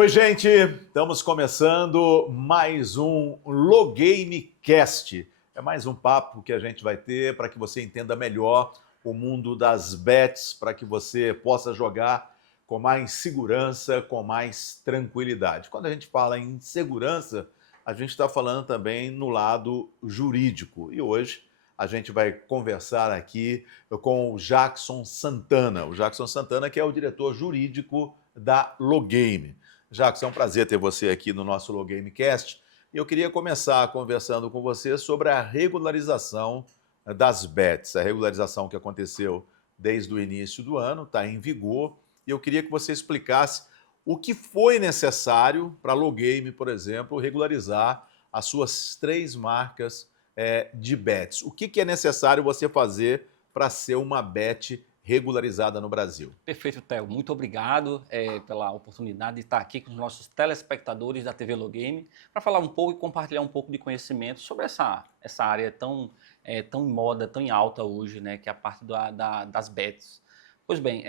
Oi, gente! Estamos começando mais um LoGameCast. É mais um papo que a gente vai ter para que você entenda melhor o mundo das bets, para que você possa jogar com mais segurança, com mais tranquilidade. Quando a gente fala em segurança, a gente está falando também no lado jurídico. E hoje a gente vai conversar aqui com o Jackson Santana. O Jackson Santana, que é o diretor jurídico da LoGame. Jackson, é um prazer ter você aqui no nosso LoGameCast. E eu queria começar conversando com você sobre a regularização das bets, a regularização que aconteceu desde o início do ano, está em vigor. E eu queria que você explicasse o que foi necessário para a LoGame, por exemplo, regularizar as suas 3 marcas de bets. O que é necessário você fazer para ser uma bet regularizada no Brasil? Perfeito, Theo. Muito obrigado pela oportunidade de estar aqui com os nossos telespectadores da TV LoGame para falar um pouco e compartilhar um pouco de conhecimento sobre essa área tão em moda, tão em alta hoje, né, que é a parte das bets. Pois bem,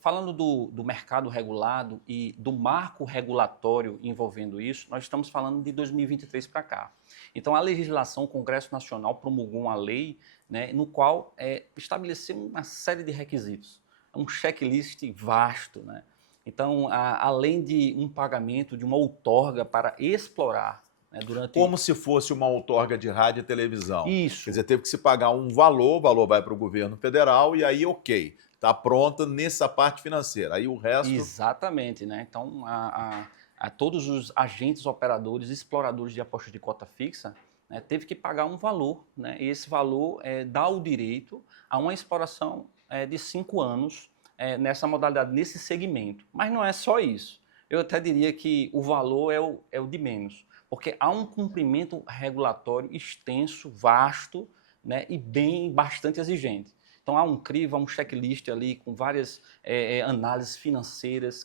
falando do mercado regulado e do marco regulatório envolvendo isso, nós estamos falando de 2023 para cá. Então, a legislação, o Congresso Nacional promulgou uma lei, né, no qual estabeleceu uma série de requisitos. É um checklist vasto, né? Então, além de um pagamento de uma outorga para explorar, né, durante... Como se fosse uma outorga de rádio e televisão. Isso. Quer dizer, teve que se pagar um valor, o valor vai para o governo federal e aí, ok, está pronta nessa parte financeira. Aí o resto... Exatamente, né? Então, a todos os agentes, operadores, exploradores de apostas de cota fixa, né, teve que pagar um valor, né? E esse valor dá o direito a uma exploração de 5 anos nessa modalidade, nesse segmento. Mas não é só isso. Eu até diria que o valor é o de menos, porque há um cumprimento regulatório extenso, vasto, né, e bastante exigente. Então há um crivo, há um checklist ali com várias análises financeiras,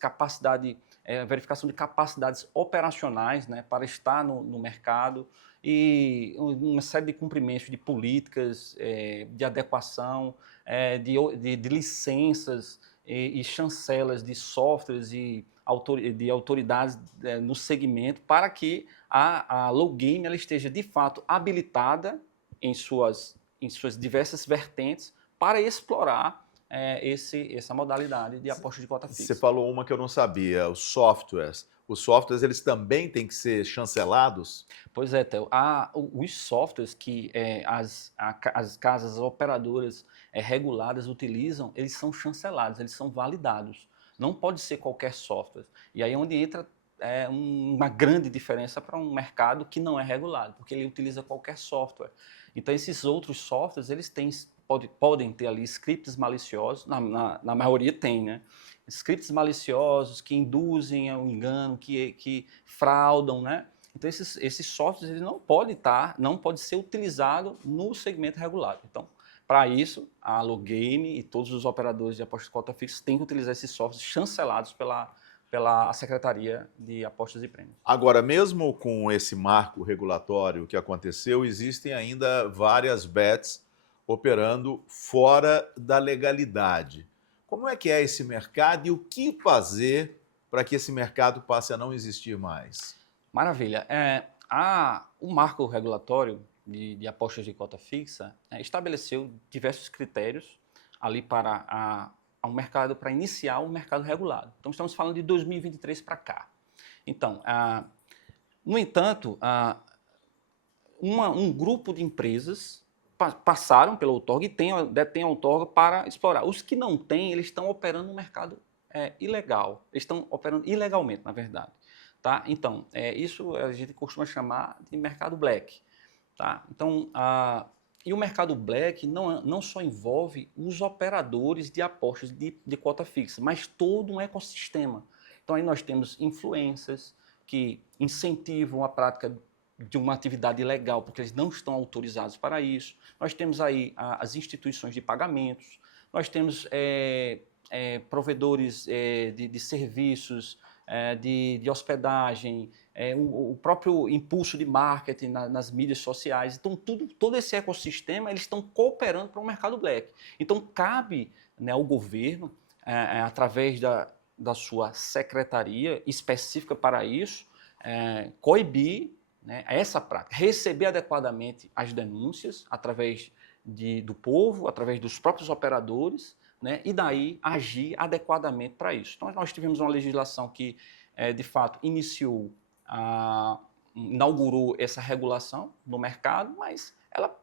verificação de capacidades operacionais, né, para estar no mercado e uma série de cumprimentos de políticas, de adequação, de licenças e chancelas de softwares e de autoridades no segmento para que a LoGame ela esteja de fato habilitada em suas diversas vertentes para explorar essa modalidade de aposta de cota fixa. Você falou uma que eu não sabia, os softwares. Os softwares, eles também têm que ser chancelados? Pois é, Theo. Os softwares que as casas operadoras reguladas utilizam, eles são chancelados, eles são validados. Não pode ser qualquer software. E aí é onde entra uma grande diferença para um mercado que não é regulado, porque ele utiliza qualquer software. Então, esses outros softwares, eles podem ter ali scripts maliciosos, na maioria tem, né? Scripts maliciosos que induzem ao engano, que fraudam, né? Então, esses softwares eles não pode ser utilizado no segmento regulado. Então, para isso, a LoGame e todos os operadores de apostas de cota fixa têm que utilizar esses softwares chancelados pela Secretaria de Apostas e Prêmios. Agora, mesmo com esse marco regulatório que aconteceu, existem ainda várias bets operando fora da legalidade. Como é que é esse mercado e o que fazer para que esse mercado passe a não existir mais? Maravilha. O marco regulatório de apostas de cota fixa estabeleceu diversos critérios ali para um mercado, para iniciar o mercado regulado. Então, estamos falando de 2023 para cá. Então, no entanto, um grupo de empresas passaram pela outorga e detêm a outorga para explorar. Os que não têm, eles estão operando no mercado ilegal. Eles estão operando ilegalmente, na verdade. Tá? Então, isso a gente costuma chamar de mercado black. Tá? Então, e o mercado black não só envolve os operadores de apostas de cota fixa, mas todo um ecossistema. Então, aí nós temos influências que incentivam a prática de uma atividade ilegal, porque eles não estão autorizados para isso. Nós temos aí as instituições de pagamentos, nós temos provedores de serviços, de hospedagem, o próprio impulso de marketing nas mídias sociais. Então, todo esse ecossistema, eles estão cooperando para o mercado black. Então, cabe, né, ao governo, através da sua secretaria específica para isso, coibir, né, essa prática, receber adequadamente as denúncias através do povo, através dos próprios operadores, né, e daí agir adequadamente para isso. Então, nós tivemos uma legislação que, de fato, inaugurou essa regulação no mercado, mas ela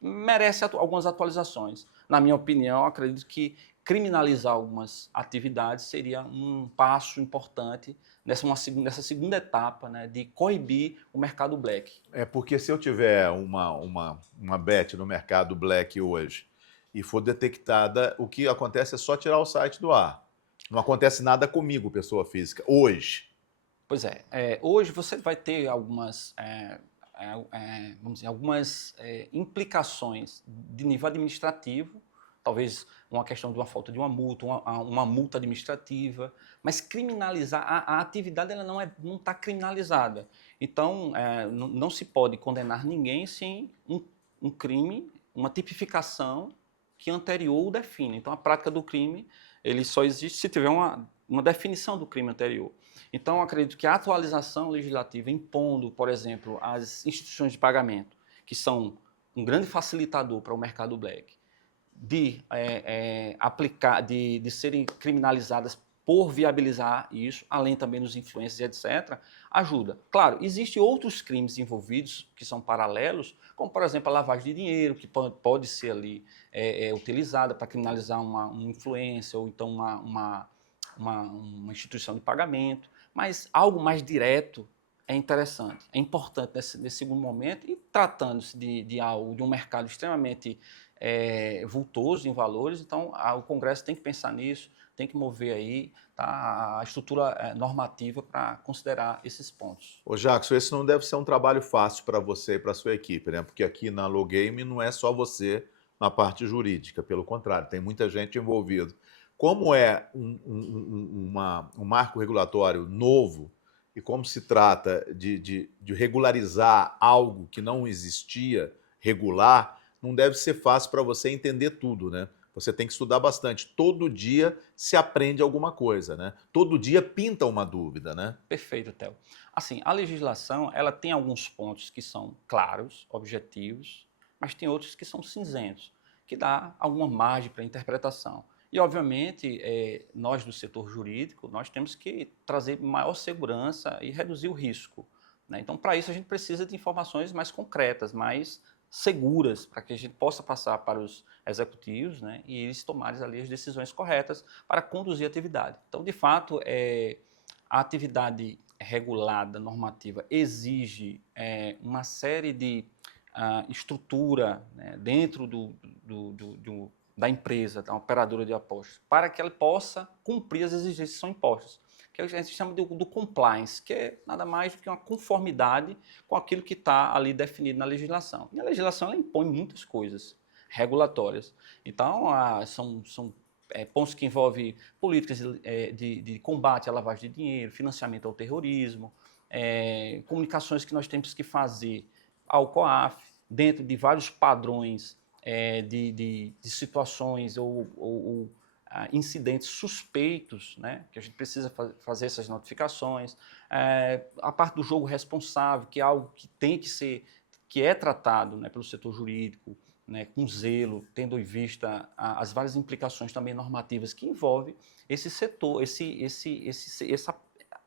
merece algumas atualizações. Na minha opinião, acredito que criminalizar algumas atividades seria um passo importante nessa segunda etapa, né, de coibir o mercado black. É porque se eu tiver uma bet no mercado black hoje e for detectada, o que acontece é só tirar o site do ar. Não acontece nada comigo, pessoa física, hoje. Pois é, hoje você vai ter algumas, vamos dizer, algumas implicações de nível administrativo, talvez uma questão de uma falta de uma multa uma multa, mas criminalizar, a atividade ela não está criminalizada. Então, não se pode condenar ninguém sem um crime, uma tipificação que anterior o define. Então, a prática do crime ele só existe se tiver uma definição do crime anterior. Então, acredito que a atualização legislativa impondo, por exemplo, as instituições de pagamento, que são um grande facilitador para o mercado black, de serem criminalizadas por viabilizar isso, além também dos influencers, etc., ajuda. Claro, existem outros crimes envolvidos que são paralelos, como, por exemplo, a lavagem de dinheiro, que pode ser ali utilizada para criminalizar um influencer ou então uma instituição de pagamento, mas algo mais direto é interessante, é importante nesse segundo momento, e tratando-se de um mercado extremamente vultoso em valores, então o Congresso tem que pensar nisso, tem que mover aí, tá, a estrutura normativa para considerar esses pontos. Ô Jackson, esse não deve ser um trabalho fácil para você e para sua equipe, né? Porque aqui na Logame não é só você na parte jurídica, pelo contrário, tem muita gente envolvida. Como é um marco regulatório novo e como se trata de regularizar algo que não existia regular, não deve ser fácil para você entender tudo, né? Você tem que estudar bastante. Todo dia se aprende alguma coisa, né? Todo dia pinta uma dúvida, né? Perfeito, Theo. Assim, a legislação, ela tem alguns pontos que são claros, objetivos, mas tem outros que são cinzentos, que dá alguma margem para interpretação. E, obviamente, nós do setor jurídico, nós temos que trazer maior segurança e reduzir o risco, né? Então, para isso, a gente precisa de informações mais concretas, mais seguras, para que a gente possa passar para os executivos, né, e eles tomarem ali as decisões corretas para conduzir a atividade. Então, de fato, a atividade regulada, normativa, exige uma série de estrutura, né, dentro da empresa, da operadora de apostas, para que ela possa cumprir as exigências que são impostas, que a gente chama do compliance, que é nada mais do que uma conformidade com aquilo que está ali definido na legislação. E a legislação ela impõe muitas coisas regulatórias. Então, são pontos que envolvem políticas de combate à lavagem de dinheiro, financiamento ao terrorismo, comunicações que nós temos que fazer ao COAF, dentro de vários padrões de situações ou incidentes suspeitos, né, que a gente precisa fazer essas notificações, a parte do jogo responsável, que é algo que tem que ser, que é tratado, né, pelo setor jurídico, né, com zelo, tendo em vista as várias implicações também normativas que envolvem esse setor,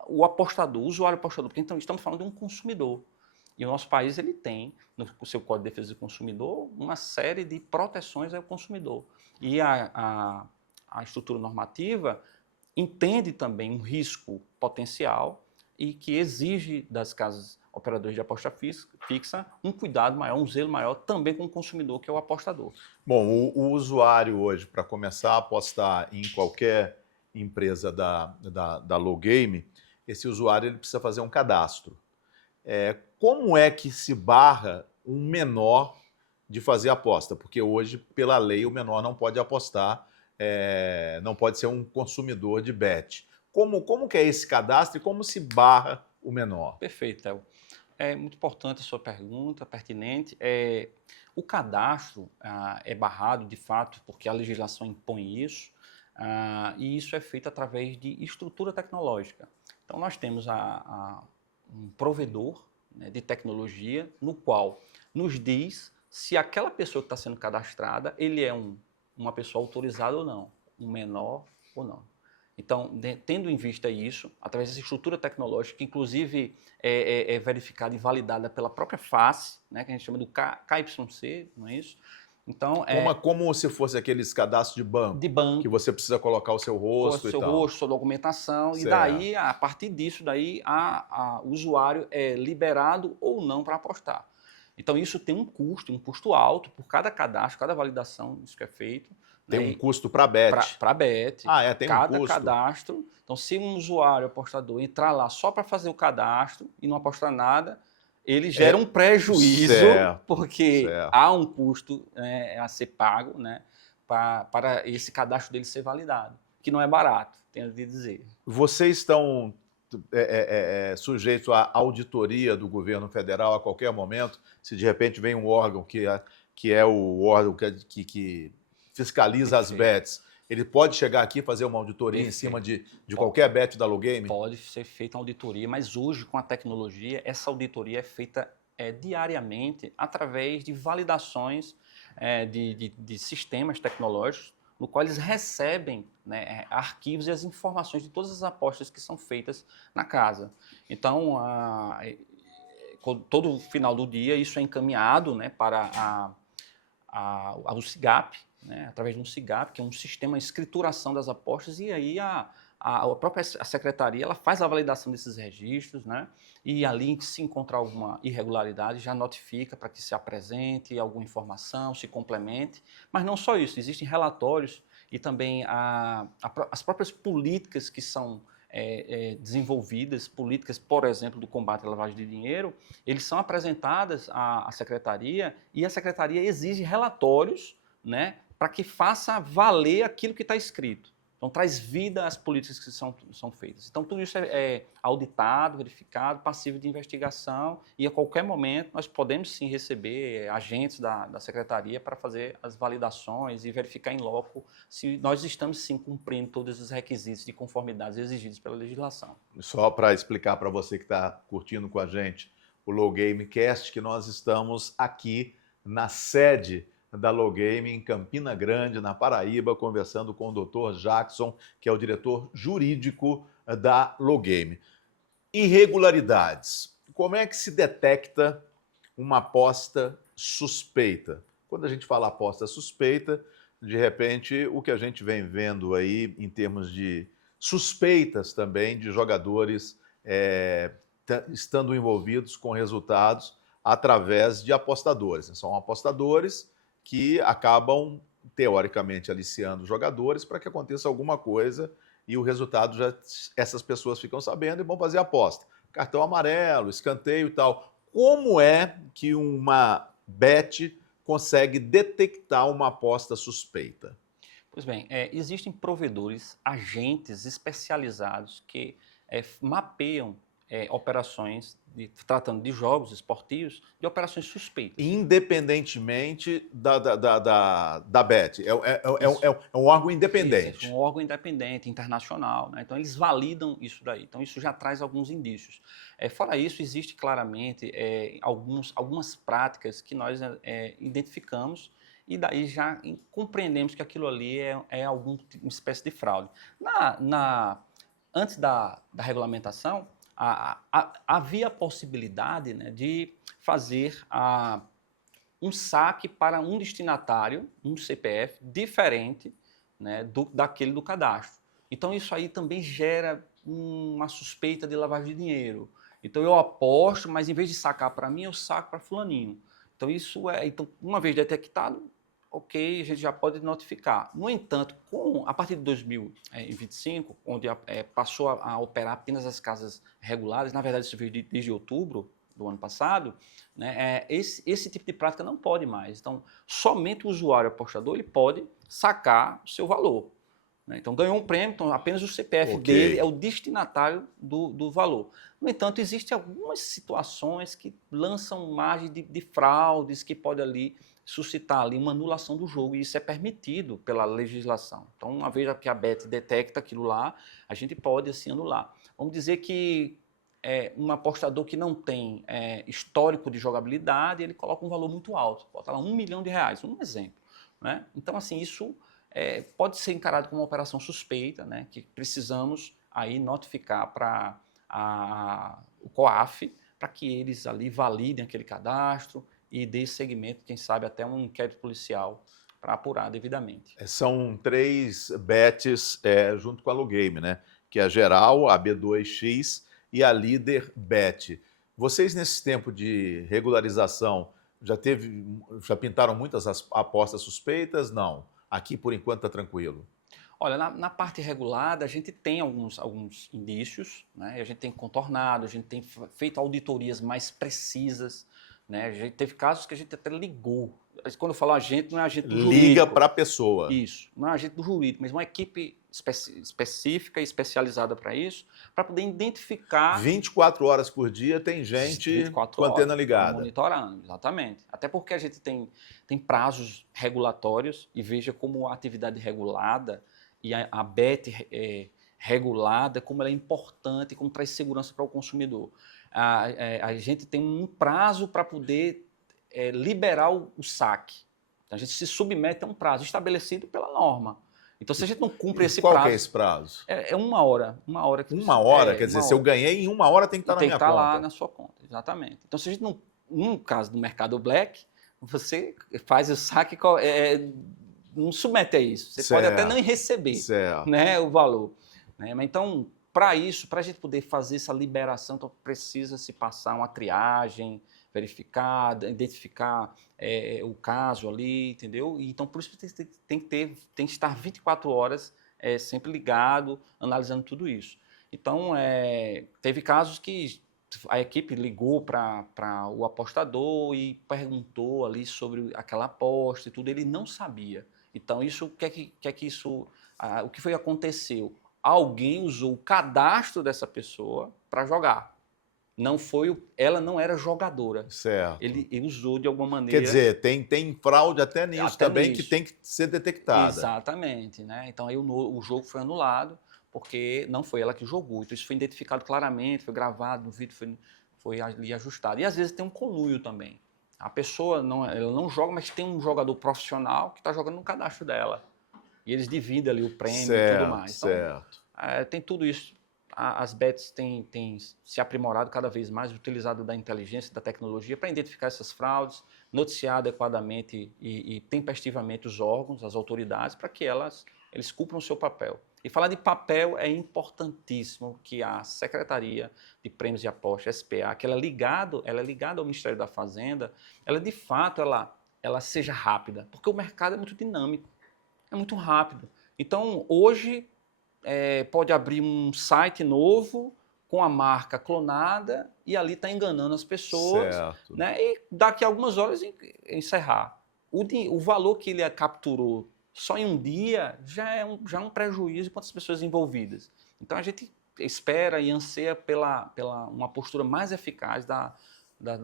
o apostador, o usuário apostador, porque então estamos falando de um consumidor. E o nosso país ele tem, no seu Código de Defesa do Consumidor, uma série de proteções ao consumidor. E a estrutura normativa entende também um risco potencial e que exige das casas operadoras de aposta fixa um cuidado maior, um zelo maior também com o consumidor, que é o apostador. Bom, o usuário hoje, para começar a apostar em qualquer empresa da Logame, esse usuário ele precisa fazer um cadastro. Como é que se barra um menor de fazer aposta? Porque hoje, pela lei, o menor não pode apostar, não pode ser um consumidor de bet. Como que é esse cadastro e como se barra o menor? Perfeito, Theo. É muito importante a sua pergunta, pertinente. O cadastro é barrado, de fato, porque a legislação impõe isso. E isso é feito através de estrutura tecnológica. Então, nós temos um provedor, né, de tecnologia, no qual nos diz se aquela pessoa que está sendo cadastrada, ele é uma pessoa autorizada ou não, um menor ou não. Então, tendo em vista isso, através dessa estrutura tecnológica, que inclusive é verificada e validada pela própria face, né, que a gente chama do KYC, não é isso? Então, Como se fosse aqueles cadastros de banco, que você precisa colocar o seu rosto e tal. seu rosto, sua documentação, certo. E daí, a partir disso, o usuário é liberado ou não para apostar. Então, isso tem um custo alto por cada cadastro, cada validação, isso que é feito. Tem né? um custo para a Bet. Para a Bet. Tem cada um custo. cadastro. Então, se um usuário apostador entrar lá só para fazer o cadastro e não apostar nada, ele gera um prejuízo, porque há um custo a ser pago, né, para esse cadastro dele ser validado, que não é barato, tenho de dizer. Vocês estão sujeitos à auditoria do governo federal a qualquer momento? Se de repente vem um órgão que é o órgão que fiscaliza as bets, ele pode chegar aqui e fazer uma auditoria em cima de qualquer bet da Logame? Pode ser feita uma auditoria, mas hoje, com a tecnologia, essa auditoria é feita diariamente através de validações de sistemas tecnológicos, no qual eles recebem, né, arquivos e as informações de todas as apostas que são feitas na casa. Então, todo final do dia, isso é encaminhado, né, para o SIGAP, né, através de um SIGAP, que é um sistema de escrituração das apostas, e aí a própria secretaria ela faz a validação desses registros, né, e ali, se encontrar alguma irregularidade, já notifica para que se apresente alguma informação, se complemente. Mas não só isso, existem relatórios e também as próprias políticas que são desenvolvidas, políticas, por exemplo, do combate à lavagem de dinheiro, eles são apresentadas à secretaria e a secretaria exige relatórios, né, para que faça valer aquilo que está escrito. Então, traz vida às políticas que são feitas. Então, tudo isso é auditado, verificado, passível de investigação e, a qualquer momento, nós podemos, sim, receber agentes da secretaria para fazer as validações e verificar em loco se nós estamos, sim, cumprindo todos os requisitos de conformidade exigidos pela legislação. Só para explicar para você que está curtindo com a gente o Logame Cast, que nós estamos aqui na sede da Logame, em Campina Grande, na Paraíba, conversando com o Dr. Jackson, que é o diretor jurídico da Logame. Irregularidades. Como é que se detecta uma aposta suspeita? Quando a gente fala aposta suspeita, de repente, o que a gente vem vendo aí em termos de suspeitas também de jogadores estando envolvidos com resultados através de apostadores. São apostadores que acabam, teoricamente, aliciando jogadores para que aconteça alguma coisa e o resultado essas pessoas ficam sabendo e vão fazer aposta. Cartão amarelo, escanteio e tal. Como é que uma bet consegue detectar uma aposta suspeita? Pois bem, existem provedores, agentes especializados que mapeiam operações, tratando de jogos esportivos, de operações suspeitas. Independentemente da Bet. É um órgão independente. Isso, um órgão independente, internacional. Né? Então, eles validam isso daí. Então, isso já traz alguns indícios. Fora isso, existe claramente algumas práticas que nós identificamos e daí já compreendemos que aquilo ali é alguma espécie de fraude. Antes da regulamentação, havia a possibilidade, né, de fazer um saque para um destinatário, um CPF, diferente, né, daquele do cadastro. Então, isso aí também gera uma suspeita de lavagem de dinheiro. Então, eu aposto, mas em vez de sacar para mim, eu saco para fulaninho. Então, então, uma vez detectado, ok, a gente já pode notificar. No entanto, a partir de 2025, onde passou a operar apenas as casas reguladas, na verdade isso veio desde outubro do ano passado, né, esse tipo de prática não pode mais. Então, somente o usuário apostador ele pode sacar o seu valor. Né? Então, ganhou um prêmio, então apenas o CPF dele é o destinatário do valor. No entanto, existem algumas situações que lançam margem de fraudes que pode ali suscitar ali uma anulação do jogo, e isso é permitido pela legislação. Então, uma vez que a Bet detecta aquilo lá, a gente pode assim anular. Vamos dizer que um apostador que não tem histórico de jogabilidade, ele coloca um valor muito alto, bota lá R$ 1 milhão, um exemplo. Né? Então, assim, isso pode ser encarado como uma operação suspeita, né? Que precisamos aí notificar para o COAF, para que eles ali validem aquele cadastro e dê seguimento, quem sabe até um inquérito policial para apurar devidamente. São 3 bets junto com a Logame, né? Que é a Geral, a B2X e a Líder Bet. Vocês, nesse tempo de regularização, já pintaram muitas apostas suspeitas? Não. Aqui, por enquanto, está tranquilo. Olha, na parte regulada, a gente tem alguns indícios, né? A gente tem contornado, a gente tem feito auditorias mais precisas, né? A gente teve casos que a gente até ligou. Quando eu falo agente, não é agente do jurídico. Liga para a pessoa. Isso, não é agente do jurídico, mas uma equipe específica e especializada para isso, para poder identificar... 24 horas por dia tem gente com a antena ligada. Monitorando, exatamente. Até porque a gente tem prazos regulatórios, e veja como a atividade regulada e a Bet regulada, como ela é importante, como traz segurança para o consumidor. A gente tem um prazo para poder liberar o saque. A gente se submete a um prazo estabelecido pela norma. Então, se a gente não cumpre esse prazo... Qual que é esse prazo? É 1 hora. 1 hora. Uma hora? Quer dizer, se eu ganhei em 1 hora, tem que estar na minha conta. Tem que estar lá na sua conta, exatamente. Então, se a gente não... No caso do mercado black, você faz o saque... não submete a isso. Você pode até não receber, né, o valor. Né? Mas, então, para isso, para a gente poder fazer essa liberação, então precisa se passar uma triagem, verificar, identificar o caso ali, entendeu? Então, por isso tem que estar 24 horas sempre ligado, analisando tudo isso. Então, teve casos que a equipe ligou para o apostador e perguntou ali sobre aquela aposta e tudo, ele não sabia. Então, isso, o que foi que aconteceu? Alguém usou o cadastro dessa pessoa para jogar. Ela não era jogadora. Certo. Ele usou de alguma maneira... Quer dizer, tem fraude até nisso também, que tem que ser detectada. Exatamente. Né? Então, aí o jogo foi anulado, porque não foi ela que jogou. Então, isso foi identificado claramente, foi gravado no vídeo, foi ali ajustado. E, às vezes, tem um conluio também. A pessoa ela não joga, mas tem um jogador profissional que está jogando no cadastro dela. E eles dividem ali o prêmio e tudo mais. Então, certo. Tem tudo isso. As bets têm se aprimorado cada vez mais, utilizado da inteligência, da tecnologia para identificar essas fraudes, noticiar adequadamente e tempestivamente os órgãos, as autoridades, para que eles cumpram o seu papel. E falar de papel é importantíssimo que a Secretaria de Prêmios e Apostas, SPA, que ela é ligada ao Ministério da Fazenda, ela de fato ela seja rápida, porque o mercado é muito dinâmico, é muito rápido. Então, hoje, pode abrir um site novo com a marca clonada e ali está enganando as pessoas, né? E daqui a algumas horas encerrar. O valor que ele capturou só em um dia já é um prejuízo para as pessoas envolvidas. Então a gente espera e anseia pela uma postura mais eficaz da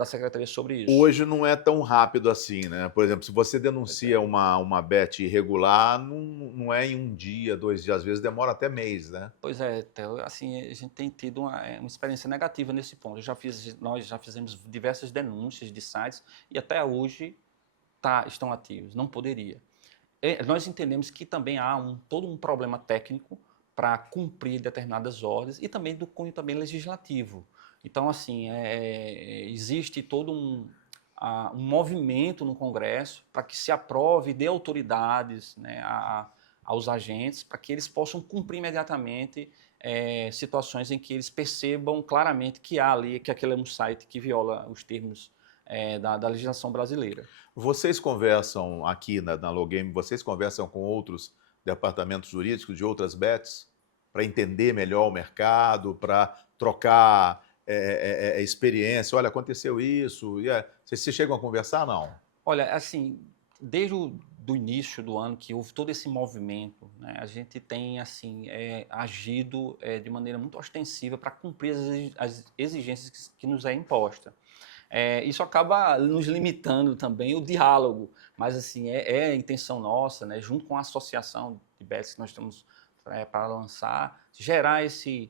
Secretaria sobre isso. Hoje não é tão rápido assim, né? Por exemplo, se você denuncia uma bet irregular, não é em 1 dia, 2 dias, às vezes demora até mês, né? Pois é, Theo, assim, a gente tem tido uma experiência negativa nesse ponto. Nós já fizemos diversas denúncias de sites e até hoje estão ativos, não poderia. Nós entendemos que também há todo um problema técnico para cumprir determinadas ordens e também do cunho também legislativo. Então, assim, existe todo um movimento no Congresso para que se aprove e dê autoridades, né, aos agentes para que eles possam cumprir imediatamente situações em que eles percebam claramente que há ali, que aquele é um site que viola os termos da legislação brasileira. Vocês conversam aqui na Logame, vocês conversam com outros departamentos jurídicos de outras bets para entender melhor o mercado, para trocar experiência? Olha, aconteceu isso. Vocês chegam a conversar, não? Olha, assim, desde do início do ano que houve todo esse movimento, né, a gente tem assim agido de maneira muito ostensiva para cumprir as exigências que nos é imposta. Isso acaba nos limitando também o diálogo, mas assim, é a intenção nossa, né, junto com a associação de bets que nós estamos para lançar, gerar esse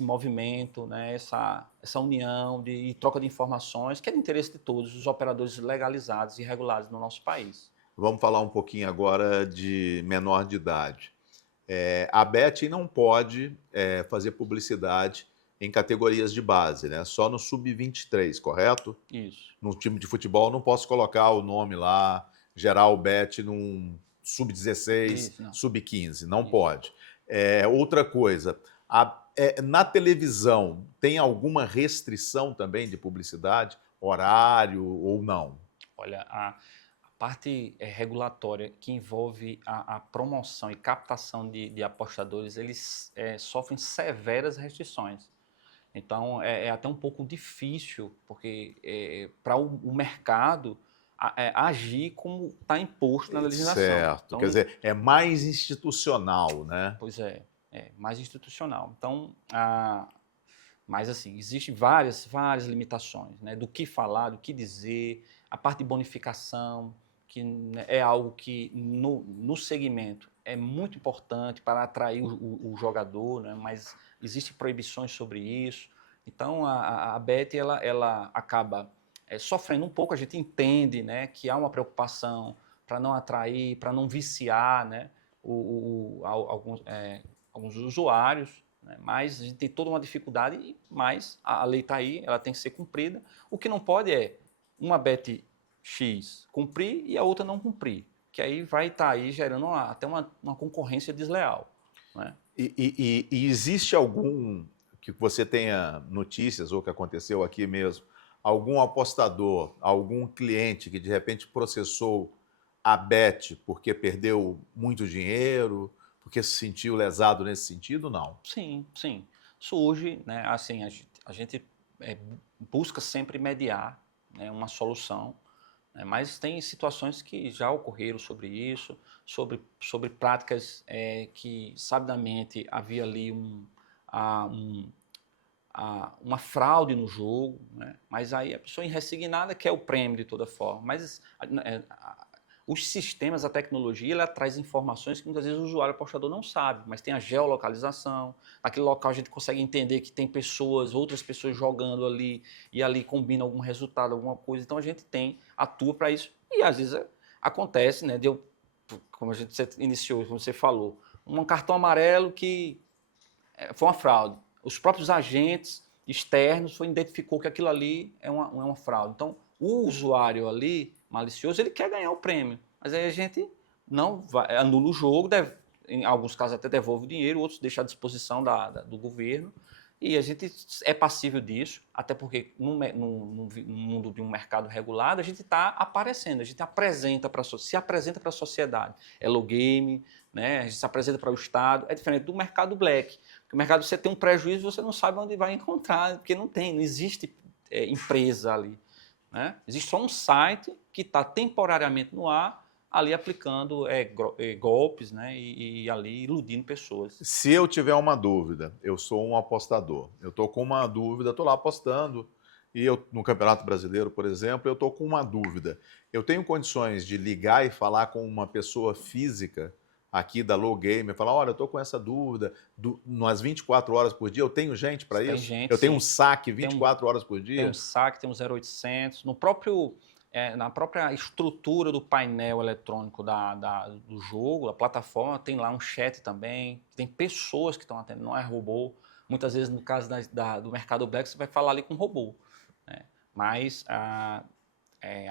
movimento, né, essa união e troca de informações, que é de interesse de todos os operadores legalizados e regulados no nosso país. Vamos falar um pouquinho agora de menor de idade. A Bet não pode fazer publicidade em categorias de base, né? Só no sub-23, correto? Isso. No time de futebol não posso colocar o nome lá, Geral Bet num sub-16, Isso, não. sub-15, não Isso. pode. Outra coisa, na televisão tem alguma restrição também de publicidade, horário ou não? Olha, a parte regulatória que envolve a promoção e captação de apostadores, eles sofrem severas restrições. Então, é até um pouco difícil, porque para o mercado agir como está imposto na legislação. Certo, Então, quer dizer, é mais institucional, né? pois é mais institucional. Então, mas assim, existem várias limitações, né? Do que falar, do que dizer, a parte de bonificação, que né, é algo que no segmento é muito importante para atrair o jogador, né? Mas existem proibições sobre isso. Então a Bet ela acaba sofrendo um pouco, a gente entende, né, que há uma preocupação para não atrair, para não viciar, né, alguns usuários, né, mas a gente tem toda uma dificuldade, mas a lei está aí, ela tem que ser cumprida. O que não pode é uma Bet X cumprir e a outra não cumprir, que aí vai estar aí gerando até uma concorrência desleal, né? E existe algum que você tenha notícias ou que aconteceu aqui mesmo, algum apostador, algum cliente que de repente processou a Bet porque perdeu muito dinheiro, porque se sentiu lesado nesse sentido? Não. Sim, sim. Surge, né? Assim, a gente busca sempre mediar, né, uma solução, né, mas tem situações que já ocorreram sobre isso, sobre práticas que sabidamente havia ali uma fraude no jogo, né, mas aí a pessoa resignada quer o prêmio de toda forma. Mas os sistemas, a tecnologia, ela traz informações que muitas vezes o usuário apostador não sabe, mas tem a geolocalização, naquele local a gente consegue entender que tem outras pessoas jogando ali, e ali combina algum resultado, alguma coisa, então a gente atua para isso, e às vezes acontece, né, como a gente iniciou, como você falou, um cartão amarelo que foi uma fraude. Os próprios agentes externos identificou que aquilo ali é uma fraude. Então, o usuário ali, malicioso, ele quer ganhar o prêmio. Mas aí a gente não vai, anula o jogo, em alguns casos até devolve o dinheiro, outros deixa à disposição do governo. E a gente é passível disso, até porque no mundo de um mercado regulado, a gente está aparecendo, a gente se apresenta para a sociedade. É low game, né? A gente se apresenta para o Estado, é diferente do mercado black. Porque o mercado você tem um prejuízo, você não sabe onde vai encontrar, porque não existe empresa ali, né? Existe só um site que está temporariamente no ar, ali aplicando golpes, né, e ali iludindo pessoas. Se eu tiver uma dúvida, eu sou um apostador, eu estou com uma dúvida, estou lá apostando, e eu, no Campeonato Brasileiro, por exemplo, eu estou com uma dúvida. Eu tenho condições de ligar e falar com uma pessoa física aqui da Low Game, e falar, olha, eu estou com essa dúvida, nas 24 horas por dia, eu tenho gente para isso? Gente, eu tenho sim. um saque 24 horas por dia? Tem um saque, tem um 0800, na própria estrutura do painel eletrônico do jogo, a plataforma tem lá um chat também, tem pessoas que estão atendendo, não é robô. Muitas vezes, no caso do mercado black, você vai falar ali com robô, né? Mas a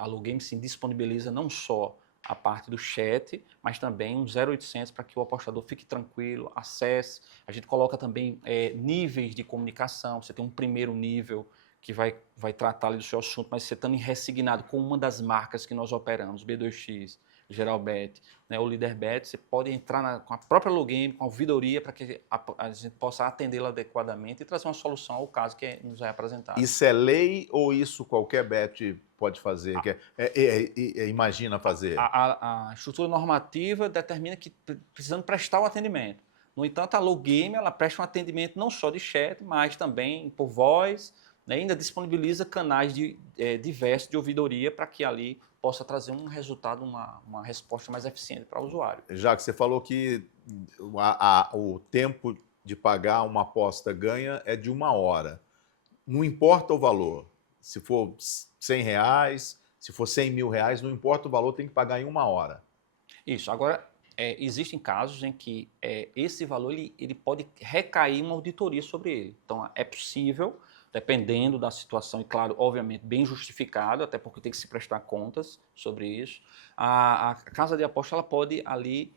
Low Game sim disponibiliza não só a parte do chat, mas também um 0800 para que o apostador fique tranquilo, acesse. A gente coloca também níveis de comunicação, você tem um primeiro nível que vai tratar ali do seu assunto, mas você estando ressignado com uma das marcas que nós operamos, B2X, Geralbet, né, o Leaderbet, você pode entrar com a própria Logame, com a ouvidoria, para que a gente possa atendê-la adequadamente e trazer uma solução ao caso que nos é apresentado. Isso é lei ou isso qualquer bet pode fazer? Imagina fazer? A estrutura normativa determina que precisamos prestar o atendimento. No entanto, a Logame ela presta um atendimento não só de chat, mas também por voz, né, ainda disponibiliza canais diversos de ouvidoria para que ali possa trazer um resultado, uma resposta mais eficiente para o usuário. Já que você falou que o tempo de pagar uma aposta ganha é de 1 hora. Não importa o valor. Se for R$ 100, se for R$ 100.000, não importa o valor, tem que pagar em 1 hora. Isso. Agora, existem casos em que esse valor ele pode recair uma auditoria sobre ele. Então, é possível, dependendo da situação, e claro, obviamente, bem justificado, até porque tem que se prestar contas sobre isso, a casa de aposta ela pode ali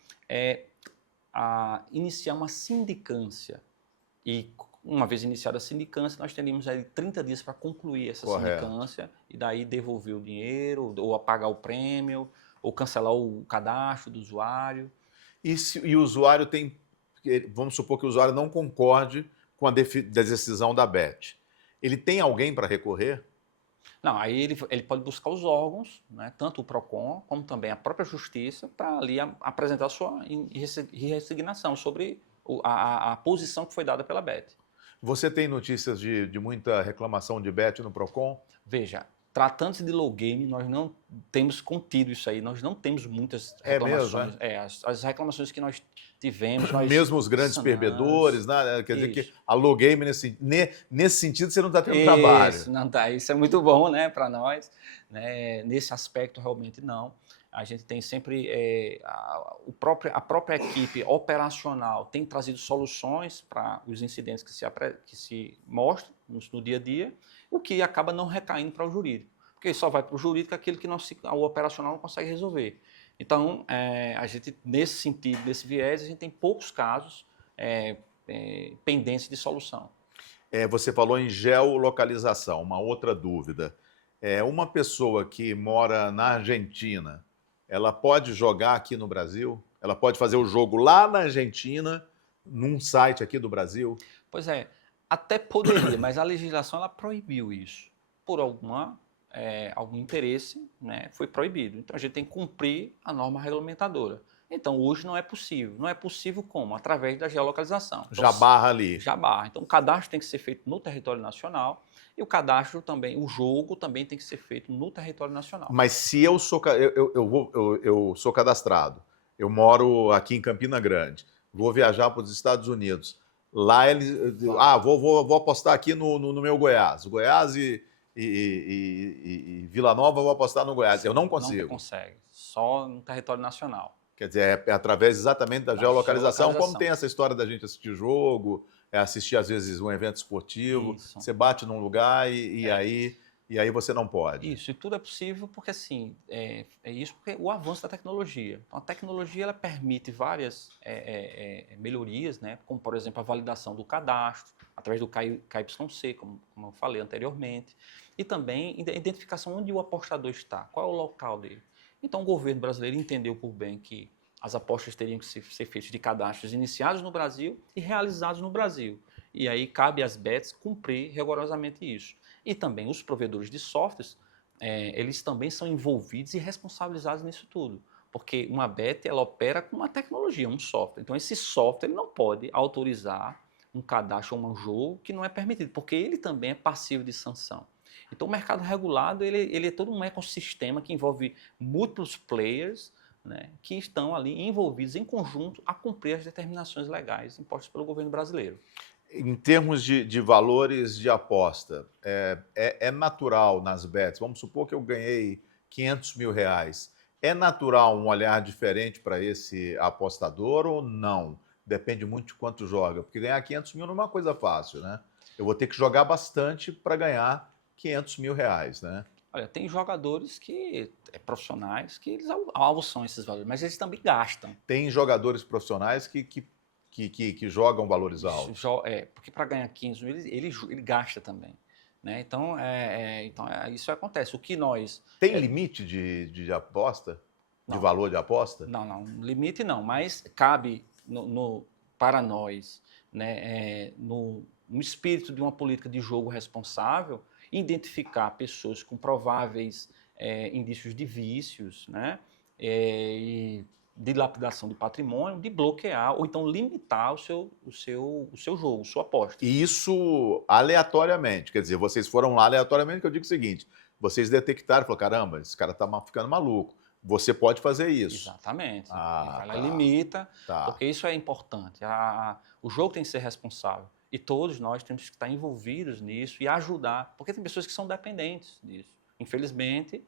iniciar uma sindicância. E uma vez iniciada a sindicância, nós teríamos aí 30 dias para concluir essa Correto. sindicância e daí devolver o dinheiro, ou apagar o prêmio, ou cancelar o cadastro do usuário. E o usuário tem. Vamos supor que o usuário não concorde com a decisão da BET. Ele tem alguém para recorrer? Não, aí ele pode buscar os órgãos, né, tanto o PROCON como também a própria Justiça, para ali apresentar a sua resignação sobre a posição que foi dada pela BET. Você tem notícias de muita reclamação de BET no PROCON? Veja, tratando-se de low game, nós não temos contido isso aí, nós não temos muitas É mesmo, reclamações. As reclamações que nós tivemos, Mesmo os grandes perdedores, né? Quer dizer que a low game, nesse sentido, você não está tendo trabalho. Isso, não tá, isso é muito bom, né, para nós, né? Nesse aspecto, realmente não. A gente tem sempre a própria equipe operacional tem trazido soluções para os incidentes que se mostram no dia a dia, o que acaba não recaindo para o jurídico, porque só vai para o jurídico aquilo que o operacional não consegue resolver. Então, a gente, nesse sentido, nesse viés, a gente tem poucos casos pendentes de solução. Você falou em geolocalização, uma outra dúvida. Uma pessoa que mora na Argentina, ela pode jogar aqui no Brasil? Ela pode fazer o jogo lá na Argentina, num site aqui do Brasil? Pois é, até poderia, mas a legislação ela proibiu isso. Por algum interesse, né, foi proibido. Então a gente tem que cumprir a norma regulamentadora. Então hoje não é possível. Não é possível como? Através da geolocalização. Então, Já barra ali. já barra. Então o cadastro tem que ser feito no território nacional e o cadastro também, o jogo também tem que ser feito no território nacional. Mas se eu sou, eu sou cadastrado, eu moro aqui em Campina Grande, vou viajar para os Estados Unidos, lá eles. Vou apostar aqui no meu Goiás. Goiás e Vila Nova, eu vou apostar no Goiás. Eu não consigo. Não consegue, só no território nacional. Quer dizer, é através exatamente da geolocalização, como tem essa história da gente assistir jogo, assistir às vezes um evento esportivo, Isso. você bate num lugar e aí você não pode. Isso, e tudo é possível porque assim, isso porque o avanço da tecnologia. Então a tecnologia ela permite várias melhorias, né? Como por exemplo a validação do cadastro, através do KYC, como eu falei anteriormente, e também a identificação onde o apostador está, qual é o local dele. Então o governo brasileiro entendeu por bem que as apostas teriam que ser feitas de cadastros iniciados no Brasil e realizados no Brasil. E aí cabe às bets cumprir rigorosamente isso. E também os provedores de softwares, eles também são envolvidos e responsabilizados nisso tudo. Porque uma bet, ela opera com uma tecnologia, um software. Então esse software ele não pode autorizar um cadastro ou um jogo que não é permitido, porque ele também é passivo de sanção. Então o mercado regulado, ele é todo um ecossistema que envolve múltiplos players, né, que estão ali envolvidos em conjunto a cumprir as determinações legais impostas pelo governo brasileiro. Em termos de valores de aposta, é natural nas bets, vamos supor que eu ganhei R$ 500.000, é natural um olhar diferente para esse apostador ou não? Depende muito de quanto joga, porque ganhar 500 mil não é uma coisa fácil, né? Eu vou ter que jogar bastante para ganhar R$ 500.000, né? Olha, tem jogadores profissionais que eles alçam esses valores, mas eles também gastam. Tem jogadores profissionais que jogam valores altos. Porque para ganhar 15 mil, ele gasta também. Né? Então, isso acontece. O que nós... Tem limite de aposta? De valor de aposta? Não, limite não, mas cabe para nós, né, no espírito de uma política de jogo responsável, identificar pessoas com prováveis indícios de vícios, né, e dilapidação de patrimônio, de bloquear ou então limitar o seu jogo, sua aposta. E isso aleatoriamente, quer dizer, vocês foram lá aleatoriamente, que eu digo o seguinte, vocês detectaram, falaram, caramba, esse cara tá ficando maluco, você pode fazer isso. Exatamente. Ah, Vai lá tá, e limita, tá. porque isso é importante. O jogo tem que ser responsável. E todos nós temos que estar envolvidos nisso e ajudar, porque tem pessoas que são dependentes disso. Infelizmente,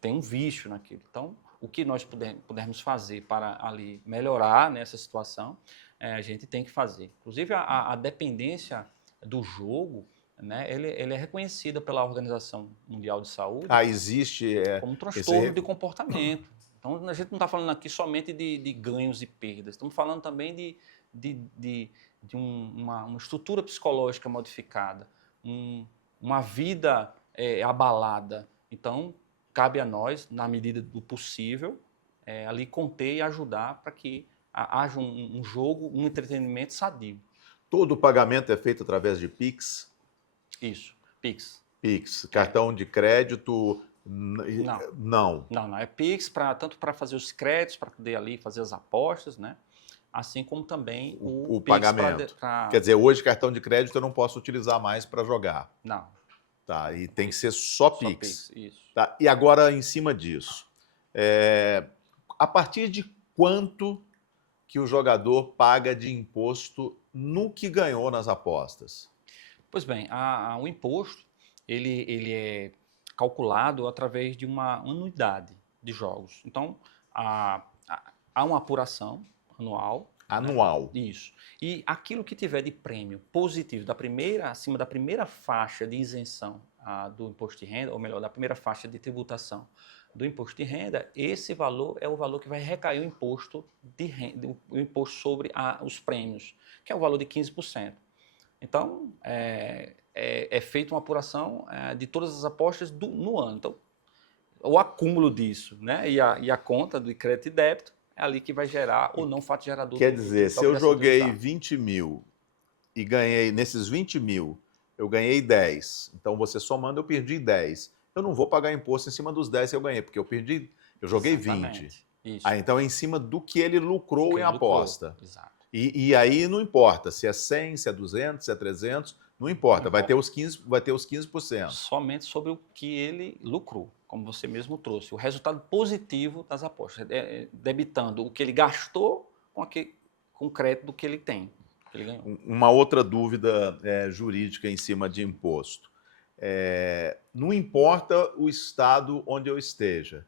tem um vício naquilo. Então, o que nós pudermos fazer para ali melhorar nessa situação, a gente tem que fazer. Inclusive, a dependência do jogo, né, ele é reconhecida pela Organização Mundial de Saúde Existe como um transtorno de comportamento. Então, a gente não está falando aqui somente de ganhos e perdas, estamos falando também de uma estrutura psicológica modificada, uma vida abalada. Então, cabe a nós, na medida do possível, ali conter e ajudar para que haja um jogo, um entretenimento sadio. Todo o pagamento é feito através de Pix? Isso, Pix. Pix, cartão de crédito? Não. Não, é Pix tanto para fazer os créditos, para poder ali fazer as apostas, né? Assim como também o Pix pagamento. Quer dizer, hoje cartão de crédito eu não posso utilizar mais para jogar. Não. Tá, e tem que ser só Pix. Só Pix, isso. Tá, e agora, em cima disso, a partir de quanto que o jogador paga de imposto no que ganhou nas apostas? Pois bem, o imposto ele é calculado através de uma anuidade de jogos. Então, há uma apuração anual. Anual. Né? Isso. E aquilo que tiver de prêmio positivo, acima da primeira faixa de isenção do imposto de renda, ou melhor, da primeira faixa de tributação do imposto de renda, esse valor é o valor que vai recair o imposto de renda, o imposto sobre os prêmios, que é o valor de 15%. Então, é feita uma apuração de todas as apostas no ano. Então, o acúmulo disso, né? E a conta do crédito e débito é ali que vai gerar ou não o fato gerador. Quer dizer, se eu joguei 20 mil e ganhei, nesses 20 mil, eu ganhei 10. Então, você somando, eu perdi 10. Eu não vou pagar imposto em cima dos 10 que eu ganhei, porque eu joguei Exatamente. 20. Isso. Então, é em cima do que ele lucrou em aposta. Exato. E aí não importa se é 100, se é 200, se é 300, não importa, vai ter os 15%. Somente sobre o que ele lucrou, como você mesmo trouxe, o resultado positivo das apostas, debitando o que ele gastou com o crédito do que ele tem, que ele ganhou. Uma outra dúvida jurídica em cima de imposto. Não importa o estado onde eu esteja,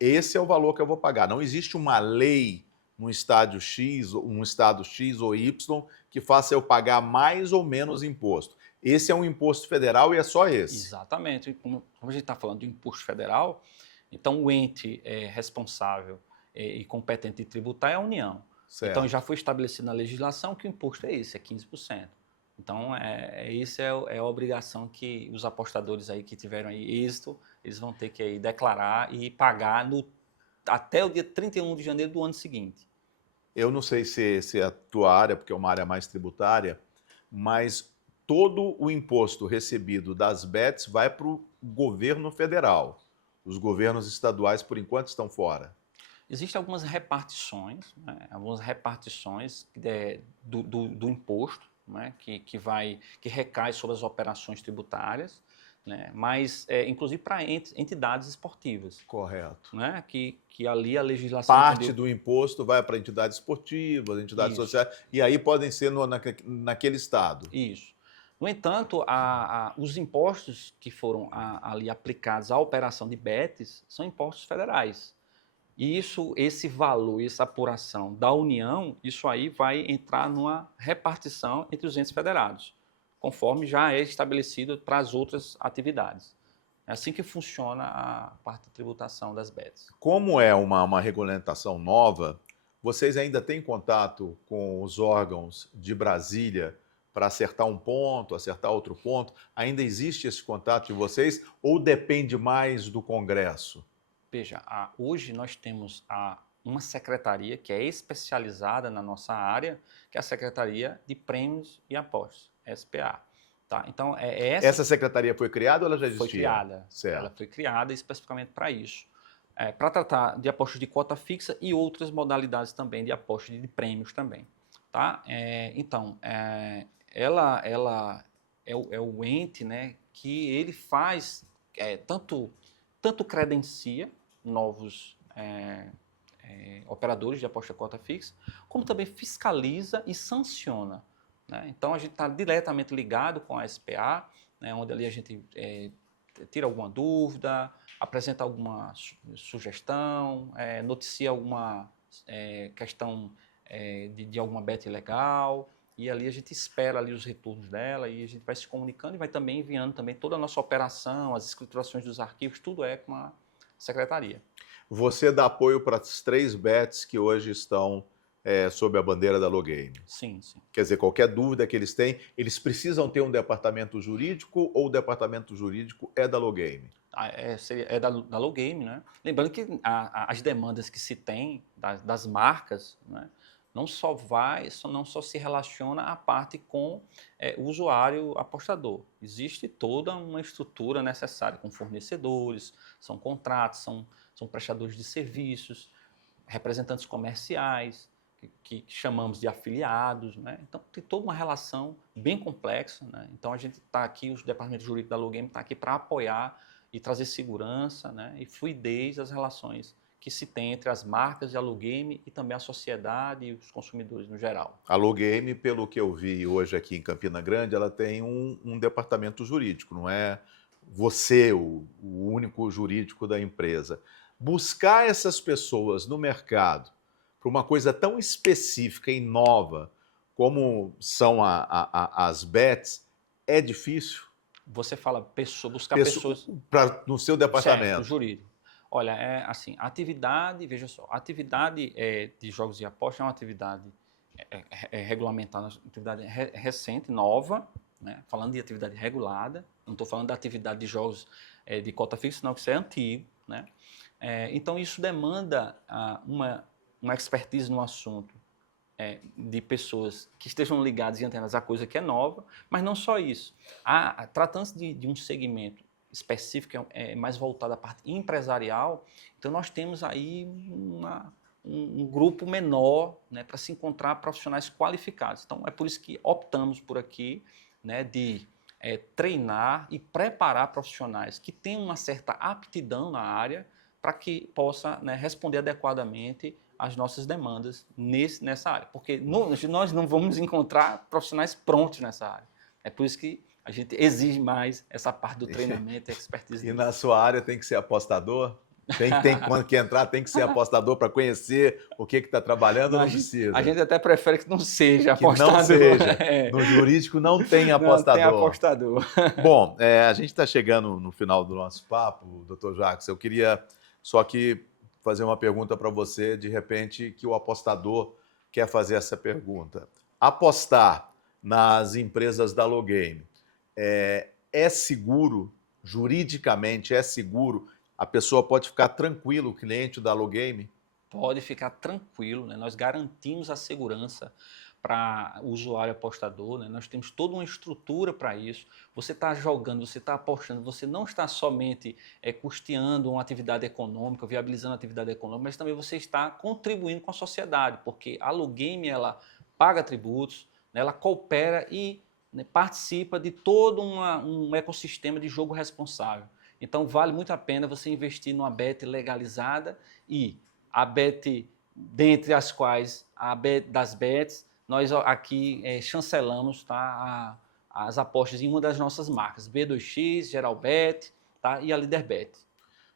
esse é o valor que eu vou pagar. Não existe uma lei num estado X ou Y que faça eu pagar mais ou menos imposto. Esse é um imposto federal e é só esse. Exatamente. Como a gente está falando de imposto federal, então o ente responsável e competente de tributar é a União. Certo. Então já foi estabelecido na legislação que o imposto é esse, é 15%. Então, isso é a obrigação que os apostadores aí que tiveram aí êxito, eles vão ter que aí declarar e pagar até o dia 31 de janeiro do ano seguinte. Eu não sei se é a tua área, porque é uma área mais tributária, mas todo o imposto recebido das bets vai para o governo federal. Os governos estaduais, por enquanto, estão fora. Existem algumas repartições, né? Do imposto, né? que recai sobre as operações tributárias, né? Mas inclusive para entidades esportivas. Correto. Né? Que ali a legislação... Parte do imposto vai para entidades esportivas, entidades sociais, e aí podem ser naquele estado. Isso. No entanto, os impostos que foram ali aplicados à operação de bets são impostos federais. E esse valor, essa apuração da União, isso aí vai entrar numa repartição entre os entes federados, conforme já é estabelecido para as outras atividades. É assim que funciona a parte de tributação das bets. Como é uma regulamentação nova, vocês ainda têm contato com os órgãos de Brasília para acertar um ponto, acertar outro ponto? Ainda existe esse contato de vocês ou depende mais do Congresso? Veja, hoje nós temos uma secretaria que é especializada na nossa área, que é a Secretaria de Prêmios e Apostas, SPA. Tá? Então, essa secretaria foi criada ou ela já existia? Foi criada. Certo. Ela foi criada especificamente para isso. para tratar de apostas de cota fixa e outras modalidades também de apostas de prêmios também. Tá? Então, ela é o ente, né, que ele faz, tanto credencia novos operadores de aposta cota fixa, como também fiscaliza e sanciona. Né? Então, a gente está diretamente ligado com a SPA, né, onde ali a gente tira alguma dúvida, apresenta alguma sugestão, noticia alguma questão de alguma bet ilegal, e ali a gente espera ali os retornos dela e a gente vai se comunicando e vai também enviando também toda a nossa operação, as escriturações dos arquivos, tudo com a secretaria. Você dá apoio para as 3 bets que hoje estão sob a bandeira da Logame. Sim, sim. Quer dizer, qualquer dúvida que eles têm, eles precisam ter um departamento jurídico ou o departamento jurídico é da Logame? É da Logame, né? Lembrando que as demandas que se tem das marcas, né, não só se relaciona à parte com o usuário apostador. Existe toda uma estrutura necessária com fornecedores, são contratos, são prestadores de serviços, representantes comerciais, que chamamos de afiliados, né? Então tem toda uma relação bem complexa, né? Então a gente está aqui, o departamento jurídico da Logame está aqui para apoiar e trazer segurança, né, e fluidez às relações que se tem entre as marcas e a Logame e também a sociedade e os consumidores no geral. A Logame, pelo que eu vi hoje aqui em Campina Grande, ela tem um departamento jurídico, não é você o único jurídico da empresa. Buscar essas pessoas no mercado para uma coisa tão específica e nova como são as bets é difícil? Você fala buscar pessoas No seu certo, departamento. jurídico. Olha, assim, a atividade, veja só, a atividade de jogos e apostas é uma atividade regulamentada, uma atividade recente, nova, né? Falando de atividade regulada, não estou falando da atividade de jogos de cota fixa, não, que isso é antigo, né? Então, isso demanda uma expertise no assunto de pessoas que estejam ligadas e antenadas à coisa que é nova, mas não só isso. Tratando-se de um segmento específico, mais voltado à parte empresarial, então nós temos aí um grupo menor, né, para se encontrar profissionais qualificados. Então, é por isso que optamos por aqui, né, de treinar e preparar profissionais que tenham uma certa aptidão na área para que possa, né, responder adequadamente às nossas demandas nessa área. Porque nós não vamos encontrar profissionais prontos nessa área. É por isso que a gente exige mais essa parte do treinamento e expertise. E na sua área tem que ser apostador? Quando que entrar tem que ser apostador para conhecer o que está trabalhando ou não precisa? A gente até prefere que não seja apostador. Que não seja. No jurídico não tem apostador. Não tem apostador. Bom, a gente está chegando no final do nosso papo, doutor Jacques. Eu queria só que fazer uma pergunta para você, de repente, que o apostador quer fazer essa pergunta. Apostar nas empresas da Logame é seguro? Juridicamente é seguro? A pessoa pode ficar tranquilo, o cliente da Logame? Pode ficar tranquilo, né? Nós garantimos a segurança para o usuário apostador, né? Nós temos toda uma estrutura para isso. Você está jogando, você está apostando, você não está somente custeando uma atividade econômica, viabilizando a atividade econômica, mas também você está contribuindo com a sociedade, porque a Logame, ela paga tributos, né? Ela coopera e, né, participa de todo um ecossistema de jogo responsável. Então vale muito a pena você investir numa bet legalizada e a bet, dentre as quais a bet das bets, nós aqui chancelamos, tá, as apostas em uma das nossas marcas, B2X, Geralbet, tá, e a Liderbet.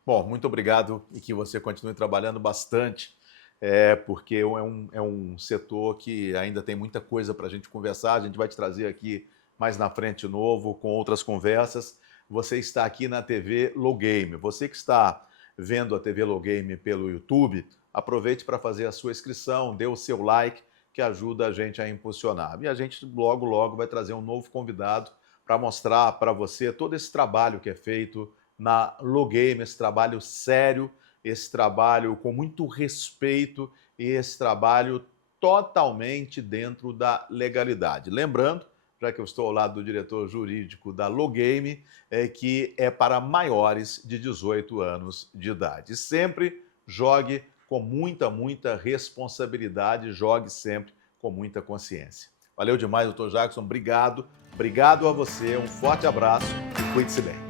Bom, muito obrigado e que você continue trabalhando bastante, porque é um setor que ainda tem muita coisa para a gente conversar. A gente vai te trazer aqui mais na frente novo, com outras conversas. Você está aqui na TV Logame. Você que está vendo a TV Logame pelo YouTube, aproveite para fazer a sua inscrição, dê o seu like, que ajuda a gente a impulsionar. E a gente logo, logo vai trazer um novo convidado para mostrar para você todo esse trabalho que é feito na Logame, esse trabalho sério, esse trabalho com muito respeito e esse trabalho totalmente dentro da legalidade. Lembrando, já que eu estou ao lado do diretor jurídico da Logame, que é para maiores de 18 anos de idade. Sempre jogue com muita responsabilidade, jogue sempre com muita consciência. Valeu demais, doutor Jackson, obrigado. Obrigado a você, um forte abraço e cuide-se bem.